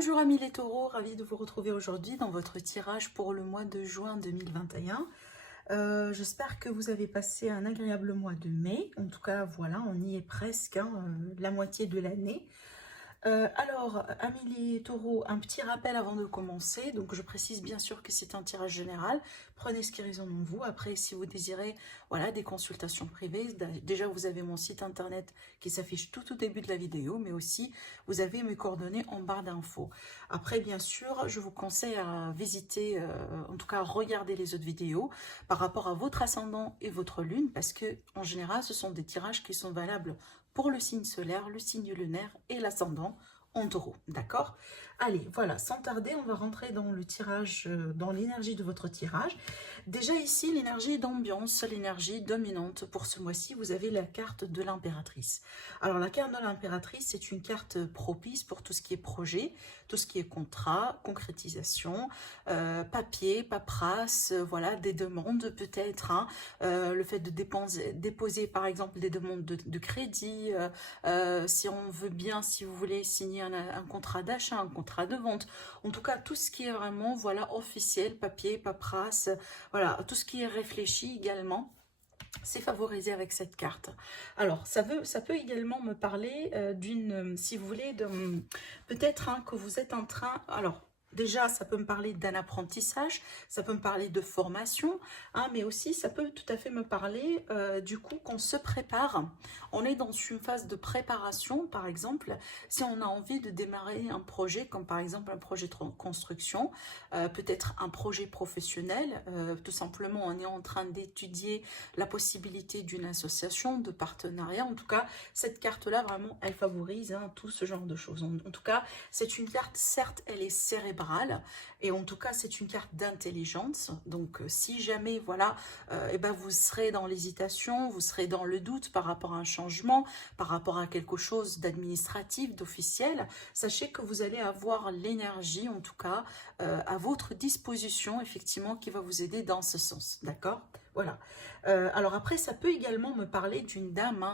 Bonjour amis les taureaux, ravi de vous retrouver aujourd'hui dans votre tirage pour le mois de juin 2021. J'espère que vous avez passé un agréable mois de mai. En tout cas, voilà, on y est presque, la moitié de l'année. Alors, amis les taureaux, un petit rappel avant de commencer. Donc, je précise bien sûr que c'est un tirage général. Prenez ce qui résonne en vous. Après, si vous désirez voilà, des consultations privées, déjà, vous avez mon site internet qui s'affiche tout au début de la vidéo, mais aussi, vous avez mes coordonnées en barre d'infos. Après, bien sûr, je vous conseille à visiter, en tout cas, regarder les autres vidéos par rapport à votre ascendant et votre lune, parce que en général, ce sont des tirages qui sont valables pour le signe solaire, le signe lunaire et l'ascendant en taureau, d'accord? Allez, voilà, sans tarder, on va rentrer dans le tirage, dans l'énergie de votre tirage. Déjà ici, l'énergie d'ambiance, l'énergie dominante pour ce mois-ci, vous avez la carte de l'impératrice. Alors, la carte de l'impératrice, c'est une carte propice pour tout ce qui est projet, tout ce qui est contrat, concrétisation, papier, paperasse, voilà, des demandes peut-être, le fait de déposer par exemple des demandes de crédit, si on veut bien, si vous voulez signer un contrat d'achat, un contrat de vente, en tout cas tout ce qui est vraiment voilà officiel, papier, paperasse, voilà, tout ce qui est réfléchi également. C'est favorisé avec cette carte. Alors, ça peut également me parler d'une, si vous voulez, peut-être que vous êtes en train... Alors, déjà, ça peut me parler d'un apprentissage, ça peut me parler de formation, mais aussi ça peut tout à fait me parler du coup qu'on se prépare. On est dans une phase de préparation, par exemple, si on a envie de démarrer un projet, comme par exemple un projet de construction, peut-être un projet professionnel, tout simplement on est en train d'étudier la possibilité d'une association, de partenariat. En tout cas, cette carte-là, vraiment, elle favorise tout ce genre de choses. En tout cas, c'est une carte, certes, elle est cérébrale, et en tout cas c'est une carte d'intelligence. Donc si jamais voilà vous serez dans l'hésitation, vous serez dans le doute par rapport à un changement, par rapport à quelque chose d'administratif, d'officiel, sachez que vous allez avoir l'énergie en tout cas à votre disposition effectivement qui va vous aider dans ce sens, d'accord? Voilà. Alors après, ça peut également me parler d'une dame.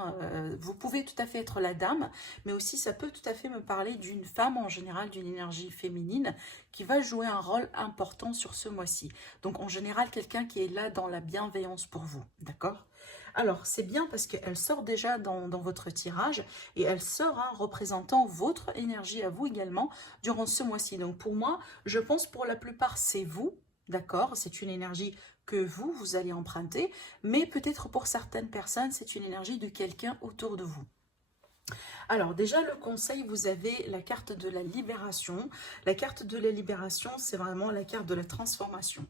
Vous pouvez tout à fait être la dame, mais aussi ça peut tout à fait me parler d'une femme en général, d'une énergie féminine qui va jouer un rôle important sur ce mois-ci. Donc en général, quelqu'un qui est là dans la bienveillance pour vous, d'accord? Alors, c'est bien parce qu'elle sort déjà dans votre tirage et elle sort représentant votre énergie à vous également durant ce mois-ci. Donc pour moi, je pense pour la plupart, c'est vous, d'accord? C'est une énergie que vous allez emprunter, mais peut-être pour certaines personnes, c'est une énergie de quelqu'un autour de vous. Alors déjà, le conseil, vous avez la carte de la libération. La carte de la libération, c'est vraiment la carte de la transformation.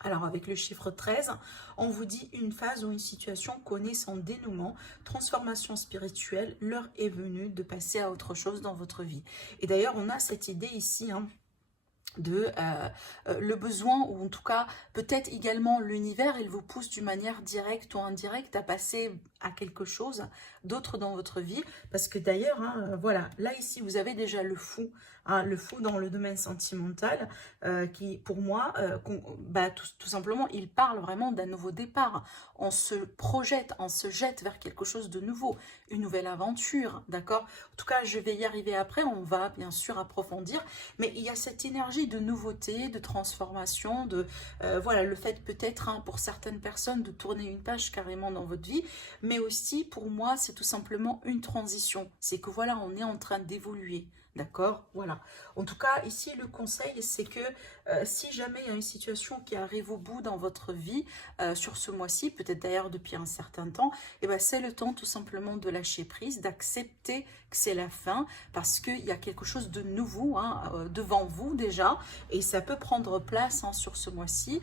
Alors avec le chiffre 13, on vous dit une phase ou une situation connaît son dénouement, transformation spirituelle, l'heure est venue de passer à autre chose dans votre vie. Et d'ailleurs, on a cette idée ici, de le besoin, ou en tout cas peut-être également l'univers, il vous pousse d'une manière directe ou indirecte à passer à quelque chose d'autre dans votre vie, parce que d'ailleurs voilà, là ici vous avez déjà le fou dans le domaine sentimental qui pour moi tout simplement il parle vraiment d'un nouveau départ. On se projette, on se jette vers quelque chose de nouveau, une nouvelle aventure, d'accord? En tout cas je vais y arriver après, on va bien sûr approfondir, mais il y a cette énergie de nouveauté, de transformation, de voilà, le fait peut-être pour certaines personnes de tourner une page carrément dans votre vie, mais aussi pour moi c'est tout simplement une transition, c'est que voilà, on est en train d'évoluer, d'accord? Voilà, en tout cas ici le conseil c'est que si jamais il y a une situation qui arrive au bout dans votre vie sur ce mois-ci, peut-être d'ailleurs depuis un certain temps, et c'est le temps tout simplement de lâcher prise, d'accepter que c'est la fin, parce qu'il y a quelque chose de nouveau devant vous déjà, et ça peut prendre place sur ce mois-ci,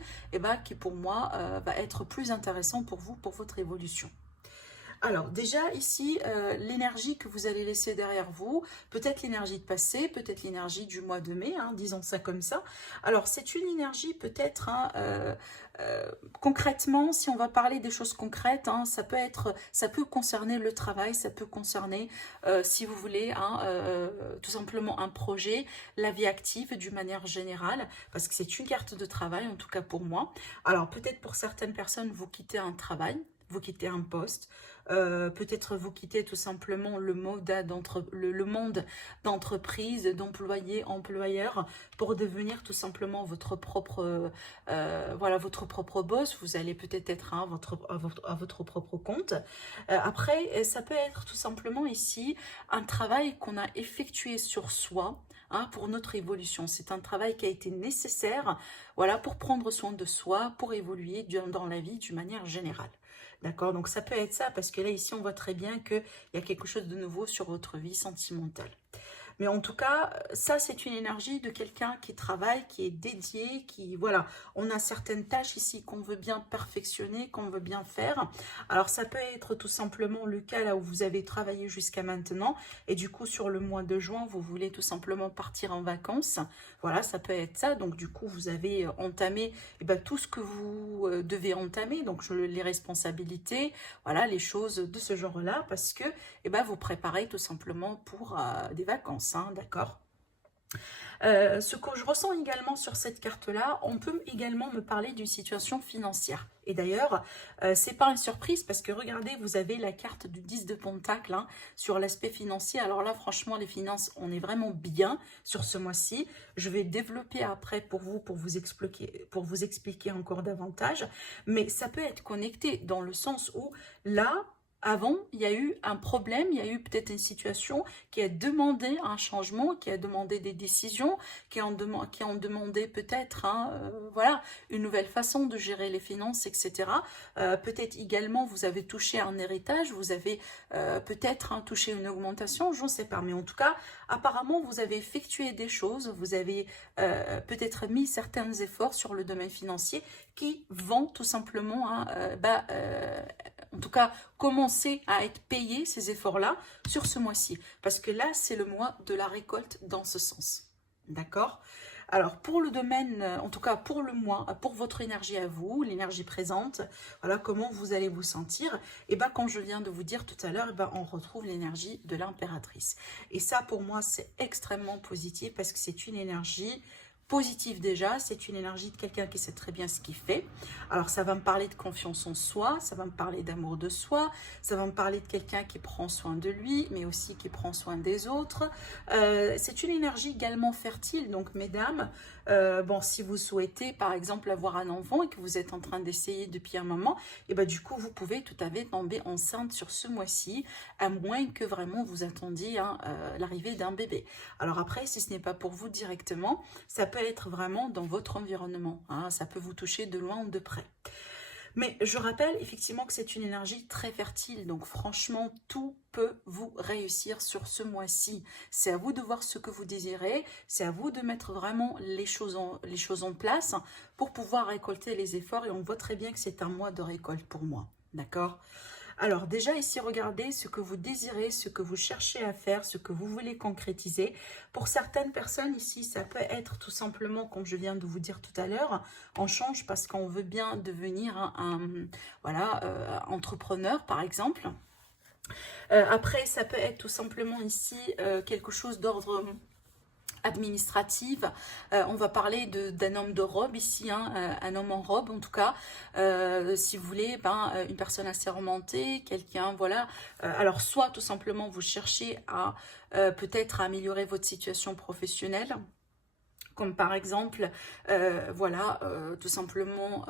qui pour moi va être plus intéressant pour vous, pour votre évolution. Alors déjà ici, l'énergie que vous allez laisser derrière vous, peut-être l'énergie de passé, peut-être l'énergie du mois de mai, disons ça comme ça. Alors c'est une énergie peut-être, concrètement, si on va parler des choses concrètes, ça peut concerner le travail, ça peut concerner, si vous voulez, tout simplement un projet, la vie active d'une manière générale, parce que c'est une carte de travail, en tout cas pour moi. Alors peut-être pour certaines personnes, vous quittez un travail, vous quittez un poste, peut-être vous quittez tout simplement le monde d'entreprise, d'employé, employeur, pour devenir tout simplement votre propre, voilà, votre propre boss. Vous allez peut-être être hein, à votre propre compte. Après, ça peut être tout simplement ici un travail qu'on a effectué sur soi, hein, pour notre évolution. C'est un travail qui a été nécessaire, voilà, pour prendre soin de soi, pour évoluer dans la vie d'une manière générale. D'accord? Donc ça peut être ça, parce que là, ici, on voit très bien qu'il y a quelque chose de nouveau sur votre vie sentimentale. Mais en tout cas, ça, c'est une énergie de quelqu'un qui travaille, qui est dédié, qui, voilà, on a certaines tâches ici qu'on veut bien perfectionner, qu'on veut bien faire. Alors, ça peut être tout simplement le cas là où vous avez travaillé jusqu'à maintenant et du coup, sur le mois de juin, vous voulez tout simplement partir en vacances. Voilà, ça peut être ça. Donc, du coup, vous avez entamé tout ce que vous devez entamer, donc les responsabilités, voilà, les choses de ce genre-là, parce que vous préparez tout simplement pour des vacances, hein, d'accord? Ce que je ressens également sur cette carte-là, on peut également me parler d'une situation financière. Et d'ailleurs, c'est pas une surprise parce que regardez, vous avez la carte du 10 de Pentacle hein, sur l'aspect financier. Alors là, franchement, les finances, on est vraiment bien sur ce mois-ci. Je vais développer après pour vous expliquer encore davantage. Mais ça peut être connecté dans le sens où là, avant, il y a eu un problème, il y a eu peut-être une situation qui a demandé un changement, qui a demandé des décisions, qui ont demandé peut-être voilà, une nouvelle façon de gérer les finances, etc. Peut-être également, vous avez touché un héritage, vous avez peut-être touché une augmentation, je ne sais pas. Mais en tout cas, apparemment, vous avez effectué des choses, vous avez peut-être mis certains efforts sur le domaine financier qui vont tout simplement en tout cas, commencer à être payés ces efforts-là sur ce mois-ci. Parce que là, c'est le mois de la récolte dans ce sens. D'accord? Alors, pour le domaine, en tout cas pour le mois, pour votre énergie à vous, l'énergie présente, voilà comment vous allez vous sentir. Et bien, comme je viens de vous dire tout à l'heure, on retrouve l'énergie de l'impératrice. Et ça, pour moi, c'est extrêmement positif parce que c'est une énergie positive déjà, c'est une énergie de quelqu'un qui sait très bien ce qu'il fait. Alors ça va me parler de confiance en soi, ça va me parler d'amour de soi, ça va me parler de quelqu'un qui prend soin de lui, mais aussi qui prend soin des autres. C'est une énergie également fertile, donc mesdames, si vous souhaitez par exemple avoir un enfant et que vous êtes en train d'essayer depuis un moment, et du coup vous pouvez tout à fait tomber enceinte sur ce mois-ci, à moins que vraiment vous attendiez l'arrivée d'un bébé. Alors après, si ce n'est pas pour vous directement, ça peut être vraiment dans votre environnement, hein, ça peut vous toucher de loin ou de près. Mais je rappelle effectivement que c'est une énergie très fertile, donc franchement, tout peut vous réussir sur ce mois-ci. C'est à vous de voir ce que vous désirez, c'est à vous de mettre vraiment les choses en place pour pouvoir récolter les efforts, et on voit très bien que c'est un mois de récolte pour moi, d'accord ? Alors déjà ici, regardez ce que vous désirez, ce que vous cherchez à faire, ce que vous voulez concrétiser. Pour certaines personnes ici, ça peut être tout simplement, comme je viens de vous dire tout à l'heure, on change parce qu'on veut bien devenir entrepreneur par exemple. Après, ça peut être tout simplement ici quelque chose d'ordre administrative. On va parler d'un homme de robe ici, hein, un homme en robe en tout cas, si vous voulez, une personne assez remontée, quelqu'un, voilà. Alors soit tout simplement vous cherchez à peut-être améliorer votre situation professionnelle, comme par exemple, tout simplement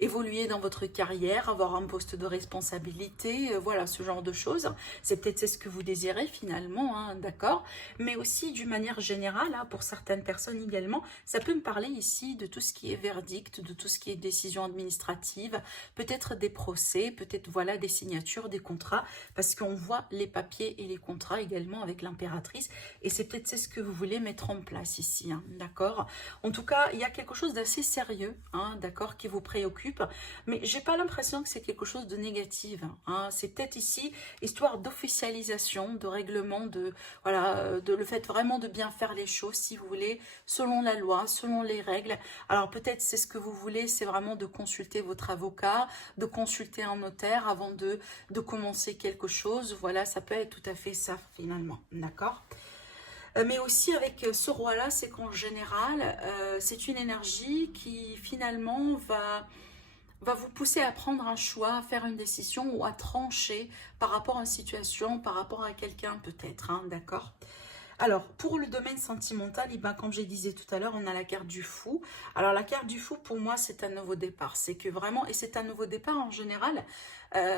évoluer dans votre carrière, avoir un poste de responsabilité, voilà, ce genre de choses. C'est peut-être ce que vous désirez finalement, hein, d'accord? Mais aussi, d'une manière générale, hein, pour certaines personnes également, ça peut me parler ici de tout ce qui est verdict, de tout ce qui est décision administrative, peut-être des procès, peut-être, voilà, des signatures, des contrats, parce qu'on voit les papiers et les contrats également avec l'impératrice, et c'est peut-être ce que vous voulez mettre en place ici, hein. D'accord. En tout cas, il y a quelque chose d'assez sérieux, hein, d'accord, qui vous préoccupe, mais j'ai pas l'impression que c'est quelque chose de négatif, hein. C'est peut-être ici histoire d'officialisation, de règlement, de le fait vraiment de bien faire les choses, si vous voulez, selon la loi, selon les règles. Alors peut-être c'est ce que vous voulez, c'est vraiment de consulter votre avocat, de consulter un notaire avant de commencer quelque chose. Voilà, ça peut être tout à fait ça finalement, d'accord. Mais aussi avec ce roi-là, c'est qu'en général, c'est une énergie qui finalement va vous pousser à prendre un choix, à faire une décision ou à trancher par rapport à une situation, par rapport à quelqu'un peut-être, hein, d'accord? Alors, pour le domaine sentimental, eh ben, comme je disais tout à l'heure, on a la carte du fou. Alors, la carte du fou, pour moi, c'est un nouveau départ. C'est que vraiment, et c'est un nouveau départ en général,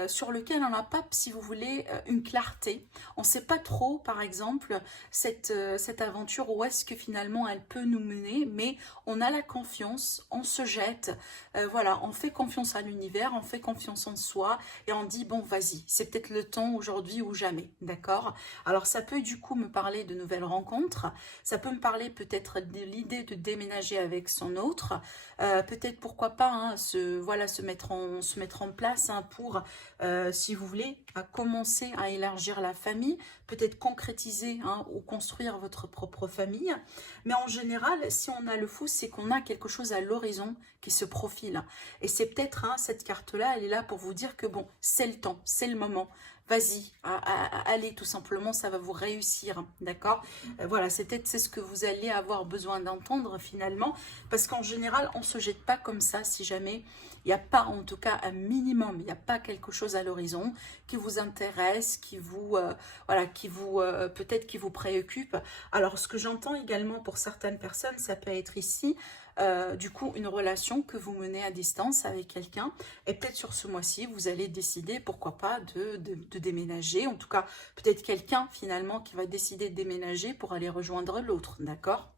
sur lequel on n'a pas, si vous voulez, une clarté. On ne sait pas trop, par exemple, cette aventure, où est-ce que finalement elle peut nous mener, mais on a la confiance, on se jette, voilà, on fait confiance à l'univers, on fait confiance en soi, et on dit, bon, vas-y, c'est peut-être le temps aujourd'hui ou jamais, d'accord? Alors, ça peut du coup me parler de nouvelles rencontres, ça peut me parler peut-être de l'idée de déménager avec son autre, peut-être pourquoi pas hein, voilà, se mettre en place hein, pour, si vous voulez, à commencer à élargir la famille, peut-être concrétiser hein, ou construire votre propre famille. Mais en général, si on a le fou, c'est qu'on a quelque chose à l'horizon qui se profile. Et c'est peut-être, hein, cette carte-là, elle est là pour vous dire que bon, c'est le temps, c'est le moment. Vas-y, allez, tout simplement, ça va vous réussir, d'accord? Voilà, c'est ce que vous allez avoir besoin d'entendre finalement, parce qu'en général, on ne se jette pas comme ça si jamais il n'y a pas, en tout cas, un minimum, il n'y a pas quelque chose à l'horizon qui vous intéresse, qui vous, voilà, peut-être qui vous préoccupe. Alors, ce que j'entends également pour certaines personnes, ça peut être ici, du coup, une relation que vous menez à distance avec quelqu'un. Et peut-être sur ce mois-ci, vous allez décider, pourquoi pas, de déménager. En tout cas, peut-être quelqu'un, finalement, qui va décider de déménager pour aller rejoindre l'autre, d'accord?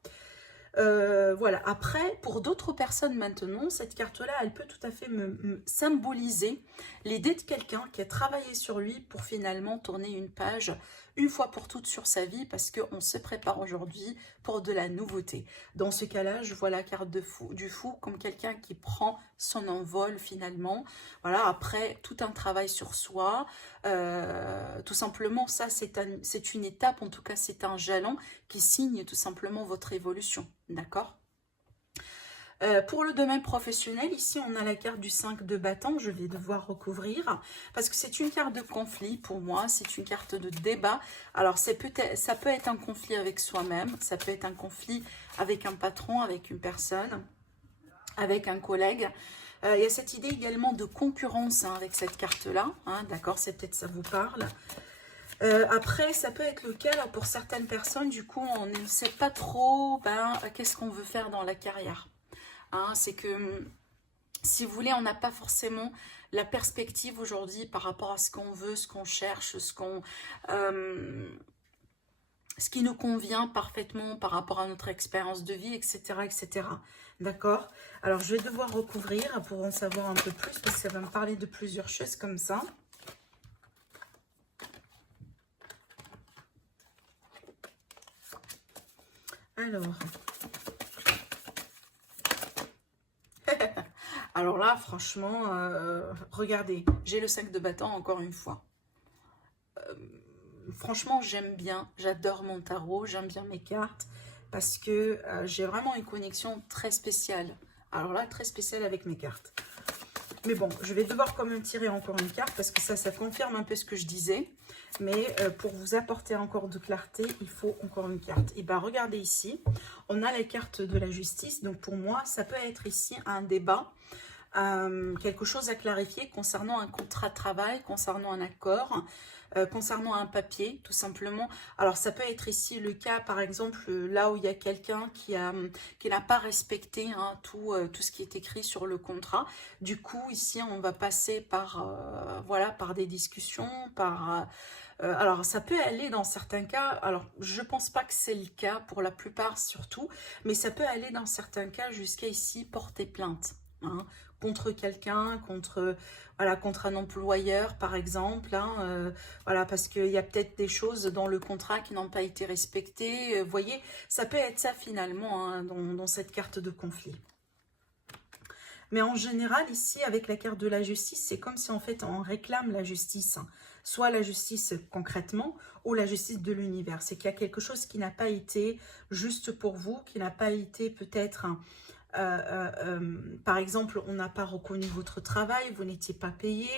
Voilà, après, pour d'autres personnes maintenant, cette carte-là, elle peut tout à fait me symboliser l'idée de quelqu'un qui a travaillé sur lui pour finalement tourner une page une fois pour toutes sur sa vie parce qu'on se prépare aujourd'hui pour de la nouveauté. Dans ce cas-là, je vois la carte du fou comme quelqu'un qui prend son envol finalement. Voilà, après tout un travail sur soi, tout simplement, ça c'est une étape, en tout cas c'est un jalon qui signe tout simplement votre évolution, d'accord? Pour le domaine professionnel, ici on a la carte du 5 de bâton, je vais devoir recouvrir, parce que c'est une carte de conflit pour moi, c'est une carte de débat. Alors ça peut être un conflit avec soi-même, ça peut être un conflit avec un patron, avec une personne, avec un collègue. Il y a cette idée également de concurrence hein, avec cette carte-là, hein, d'accord, c'est peut-être ça vous parle. Après, ça peut être le cas là, pour certaines personnes, du coup, on ne sait pas trop qu'est-ce qu'on veut faire dans la carrière. Hein, c'est que, si vous voulez, on n'a pas forcément la perspective aujourd'hui par rapport à ce qu'on veut, ce qu'on cherche, ce qui nous convient parfaitement par rapport à notre expérience de vie, etc. etc. D'accord? Alors, je vais devoir recouvrir pour en savoir un peu plus, parce que ça va me parler de plusieurs choses comme ça. Alors là, franchement, regardez, j'ai le 5 de bâton encore une fois. Franchement, j'aime bien, j'adore mon tarot, j'aime bien mes cartes, parce que j'ai vraiment une connexion très spéciale. Alors là, très spéciale avec mes cartes. Mais bon, je vais devoir quand même tirer encore une carte, parce que ça confirme un peu ce que je disais. Mais pour vous apporter encore de clarté, il faut encore une carte. Et bien, regardez ici, on a la carte de la justice. Donc pour moi, ça peut être ici un débat, quelque chose à clarifier concernant un contrat de travail, concernant un accord, concernant un papier, tout simplement. Alors, ça peut être ici le cas, par exemple, là où il y a quelqu'un qui n'a pas respecté hein, tout ce qui est écrit sur le contrat. Du coup, ici, on va passer par, voilà, par des discussions, alors, ça peut aller dans certains cas, alors je pense pas que c'est le cas pour la plupart surtout, mais ça peut aller dans certains cas jusqu'à ici porter plainte. Hein, contre quelqu'un, voilà, contre un employeur par exemple, hein, voilà, parce qu'il y a peut-être des choses dans le contrat qui n'ont pas été respectées, vous voyez, ça peut être ça finalement hein, dans cette carte de conflit. Mais en général, ici, avec la carte de la justice, c'est comme si en fait on réclame la justice, hein. Soit la justice concrètement, ou la justice de l'univers. C'est qu'il y a quelque chose qui n'a pas été juste pour vous, qui n'a pas été peut-être... par exemple, on n'a pas reconnu votre travail, vous n'étiez pas payé,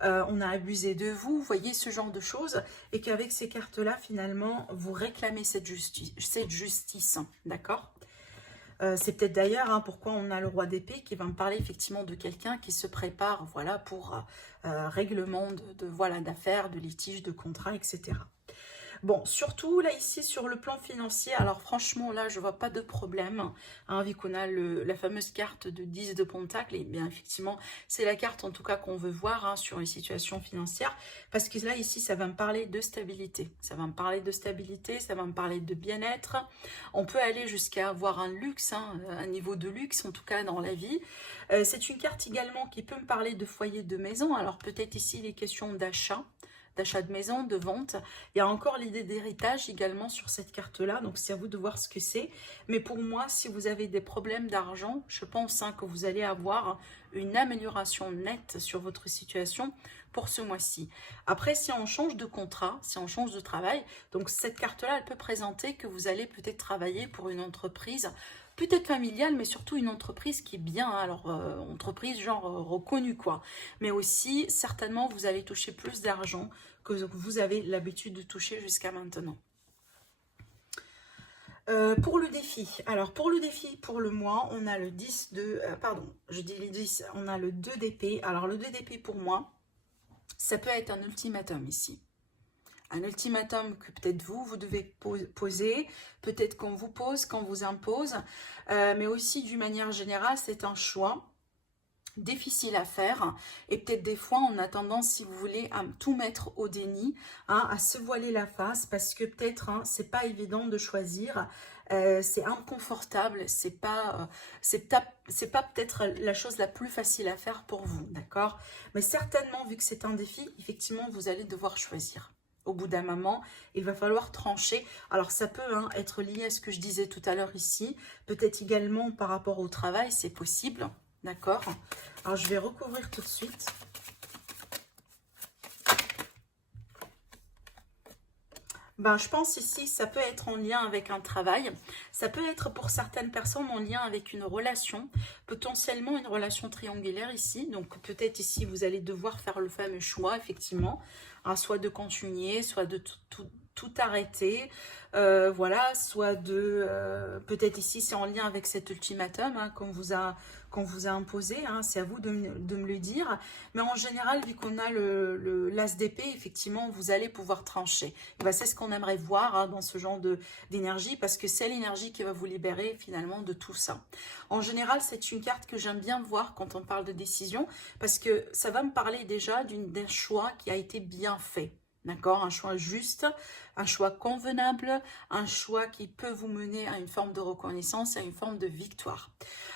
on a abusé de vous, vous voyez ce genre de choses, et qu'avec ces cartes-là, finalement, vous réclamez cette justice, d'accord ? C'est peut-être d'ailleurs pourquoi on a le roi d'épée qui va me parler effectivement de quelqu'un qui se prépare, voilà, pour règlement voilà, d'affaires, de litiges, de contrats, etc. Bon, surtout là ici sur le plan financier, alors franchement là je vois pas de problème, hein, vu qu'on a la fameuse carte de 10 de Pentacle, et bien effectivement c'est la carte en tout cas qu'on veut voir sur les situations financières, parce que là ici ça va me parler de stabilité, ça va me parler de stabilité, ça va me parler de bien-être, on peut aller jusqu'à avoir un luxe, un niveau de luxe en tout cas dans la vie. C'est une carte également qui peut me parler de foyer, de maison, alors peut-être ici les questions d'achat de maison, de vente. Il y a encore l'idée d'héritage également sur cette carte-là, donc c'est à vous de voir ce que c'est. Mais pour moi, si vous avez des problèmes d'argent, je pense que vous allez avoir une amélioration nette sur votre situation pour ce mois-ci. Après, si on change de contrat, si on change de travail, donc cette carte-là, elle peut présenter que vous allez peut-être travailler pour une entreprise peut-être familiale, mais surtout une entreprise qui est bien, alors entreprise genre reconnue quoi. Mais aussi, certainement, vous allez toucher plus d'argent que vous avez l'habitude de toucher jusqu'à maintenant. Pour le défi, alors pour le défi pour le mois, on a le 10 de, pardon, je dis les 10, on a le 2 d'épée. Alors le 2 d'épée pour moi, ça peut être un ultimatum ici. Un ultimatum que peut-être vous devez poser, peut-être qu'on vous pose, qu'on vous impose, mais aussi d'une manière générale, c'est un choix difficile à faire, et peut-être des fois on a tendance, si vous voulez, à tout mettre au déni, à se voiler la face, parce que peut-être c'est pas évident de choisir, c'est inconfortable, c'est pas peut-être la chose la plus facile à faire pour vous, d'accord? Mais certainement, vu que c'est un défi, effectivement vous allez devoir choisir. Au bout d'un moment, il va falloir trancher. Alors ça peut être lié à ce que je disais tout à l'heure ici, peut-être également par rapport au travail, c'est possible. D'accord? Alors, je vais recouvrir tout de suite. Ben, je pense ici, ça peut être en lien avec un travail. Ça peut être pour certaines personnes en lien avec une relation, potentiellement une relation triangulaire ici. Donc, peut-être ici, vous allez devoir faire le fameux choix, effectivement, soit de continuer, soit de tout arrêter, voilà, soit de, peut-être ici, c'est en lien avec cet ultimatum qu'on vous a imposé, c'est à vous de me le dire, mais en général, vu qu'on a l'as d'épée, effectivement, vous allez pouvoir trancher. Ben, c'est ce qu'on aimerait voir dans ce genre d'énergie, parce que c'est l'énergie qui va vous libérer finalement de tout ça. En général, c'est une carte que j'aime bien voir quand on parle de décision, parce que ça va me parler déjà d'un choix qui a été bien fait. D'accord? Un choix juste, un choix convenable, un choix qui peut vous mener à une forme de reconnaissance, à une forme de victoire.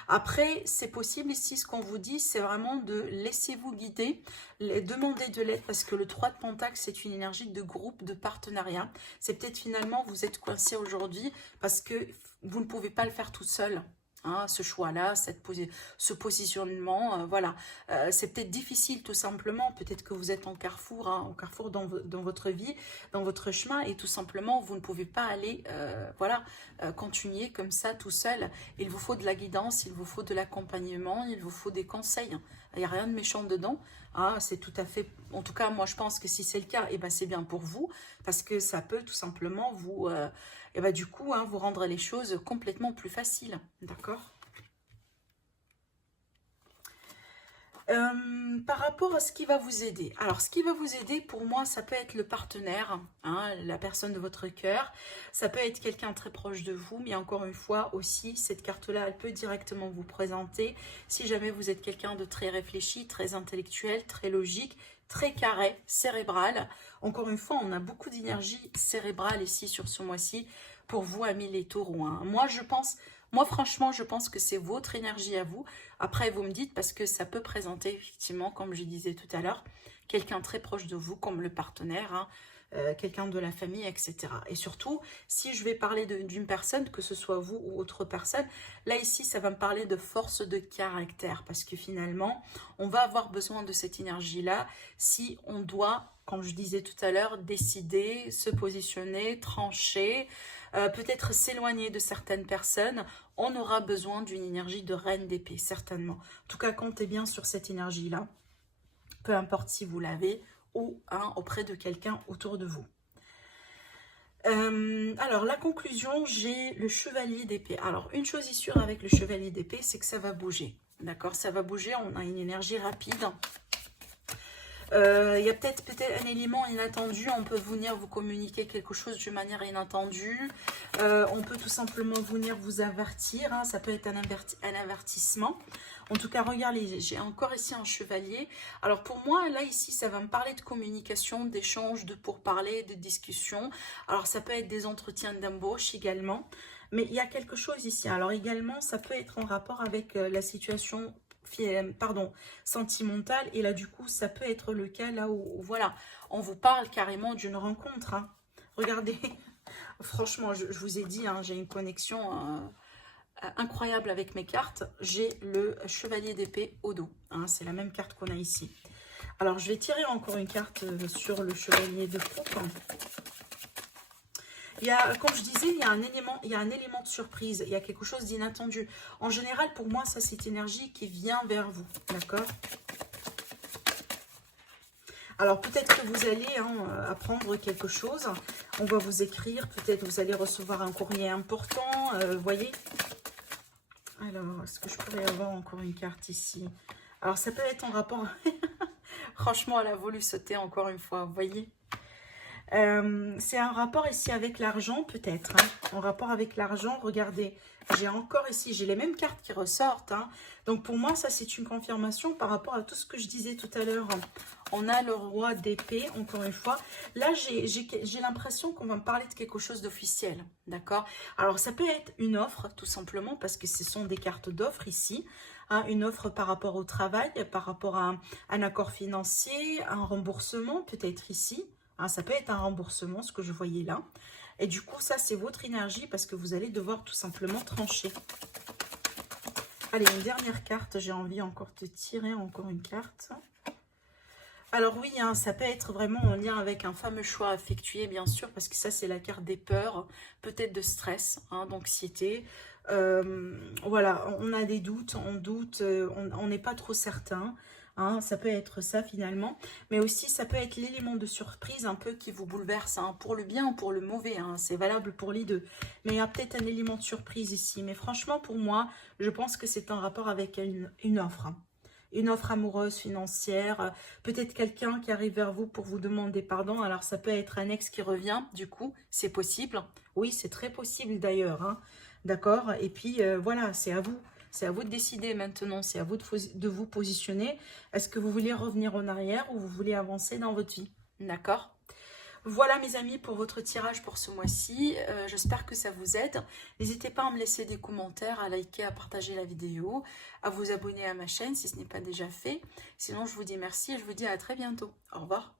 Après, c'est possible ici, ce qu'on vous dit, c'est vraiment de laisser-vous guider, demander de l'aide, parce que le 3 de Pentacle, c'est une énergie de groupe, de partenariat. C'est peut-être finalement, vous êtes coincé aujourd'hui parce que vous ne pouvez pas le faire tout seul. Ce choix-là, ce positionnement, voilà. C'est peut-être difficile tout simplement, peut-être que vous êtes en carrefour, en carrefour dans votre vie, dans votre chemin, et tout simplement, vous ne pouvez pas aller, voilà, continuer comme ça tout seul. Il vous faut de la guidance, il vous faut de l'accompagnement, il vous faut des conseils. Il n'y a rien de méchant dedans. C'est tout à fait, en tout cas, moi je pense que si c'est le cas, et ben, c'est bien pour vous, parce que ça peut tout simplement vous... et bah, du coup, vous rendre les choses complètement plus faciles. D'accord? Par rapport à ce qui va vous aider. Alors, ce qui va vous aider, pour moi, ça peut être le partenaire, la personne de votre cœur. Ça peut être quelqu'un très proche de vous, mais encore une fois, aussi, cette carte-là, elle peut directement vous présenter. Si jamais vous êtes quelqu'un de très réfléchi, très intellectuel, très logique, très carré, cérébral. Encore une fois, on a beaucoup d'énergie cérébrale ici sur ce mois-ci pour vous, amis les taureaux. Moi, franchement, je pense que c'est votre énergie à vous. Après, vous me dites, parce que ça peut présenter, effectivement, comme je disais tout à l'heure, quelqu'un très proche de vous, comme le partenaire, quelqu'un de la famille, etc. Et surtout, si je vais parler d'une personne, que ce soit vous ou autre personne, là, ici, ça va me parler de force de caractère, parce que finalement, on va avoir besoin de cette énergie-là si on doit, comme je disais tout à l'heure, décider, se positionner, trancher, peut-être s'éloigner de certaines personnes. On aura besoin d'une énergie de reine d'épée, certainement. En tout cas, comptez bien sur cette énergie-là, peu importe si vous l'avez ou auprès de quelqu'un autour de vous. Alors, la conclusion, j'ai le chevalier d'épée. Alors, une chose est sûre avec le chevalier d'épée, c'est que ça va bouger. D'accord, ça va bouger, on a une énergie rapide. Il y a peut-être un élément inattendu, on peut venir vous communiquer quelque chose d'une manière inattendue, on peut tout simplement venir vous avertir, hein, ça peut être un avertissement. En tout cas, regardez, j'ai encore ici un chevalier. Alors pour moi, là ici, ça va me parler de communication, d'échange, de pourparlers, de discussion. Alors ça peut être des entretiens d'embauche également. Mais il y a quelque chose ici. Alors également, ça peut être en rapport avec la situation sentimentale. Et là, du coup, ça peut être le cas là où, voilà, on vous parle carrément d'une rencontre. Hein. Regardez, franchement, je vous ai dit, hein, j'ai une connexion incroyable avec mes cartes. J'ai le chevalier d'épée au dos. Hein, c'est la même carte qu'on a ici. Alors, je vais tirer encore une carte sur le chevalier de coupe. Il y a, comme je disais, il y a un élément de surprise, il y a quelque chose d'inattendu. En général, pour moi, ça, c'est énergie qui vient vers vous, d'accord? Alors, peut-être que vous allez apprendre quelque chose. On va vous écrire, peut-être vous allez recevoir un courrier important, vous voyez? Alors, est-ce que je pourrais avoir encore une carte ici? Alors, ça peut être en rapport... Franchement, elle a voulu sauter encore une fois, vous voyez? C'est un rapport ici avec l'argent peut-être, hein. En rapport avec l'argent, regardez, j'ai encore ici, j'ai les mêmes cartes qui ressortent, hein. Donc pour moi ça c'est une confirmation par rapport à tout ce que je disais tout à l'heure. On a le roi d'épée, encore une fois, là j'ai l'impression qu'on va me parler de quelque chose d'officiel, d'accord? Alors ça peut être une offre tout simplement parce que ce sont des cartes d'offre ici, hein, une offre par rapport au travail, par rapport à un accord financier, un remboursement peut-être ici. Hein, ça peut être un remboursement, ce que je voyais là. Et du coup, ça, c'est votre énergie parce que vous allez devoir tout simplement trancher. Allez, une dernière carte. J'ai envie encore de tirer encore une carte. Alors oui, hein, ça peut être vraiment en lien avec un fameux choix effectué, bien sûr, parce que ça, c'est la carte des peurs, peut-être de stress, hein, d'anxiété. Voilà, on a des doutes, on doute, on n'est pas trop certain. Hein, ça peut être ça finalement, mais aussi ça peut être l'élément de surprise un peu qui vous bouleverse, hein, pour le bien ou pour le mauvais, hein, c'est valable pour les deux. Mais il y a peut-être un élément de surprise ici, mais franchement pour moi, je pense que c'est en rapport avec une offre. Hein. Une offre amoureuse, financière, peut-être quelqu'un qui arrive vers vous pour vous demander pardon. Alors ça peut être un ex qui revient, du coup, c'est possible. Oui, c'est très possible d'ailleurs, hein. D'accord? Et puis voilà, c'est à vous. C'est à vous de décider maintenant, c'est à vous de vous positionner. Est-ce que vous voulez revenir en arrière ou vous voulez avancer dans votre vie? D'accord? Voilà mes amis pour votre tirage pour ce mois-ci. J'espère que ça vous aide. N'hésitez pas à me laisser des commentaires, à liker, à partager la vidéo, à vous abonner à ma chaîne si ce n'est pas déjà fait. Sinon, je vous dis merci et je vous dis à très bientôt. Au revoir.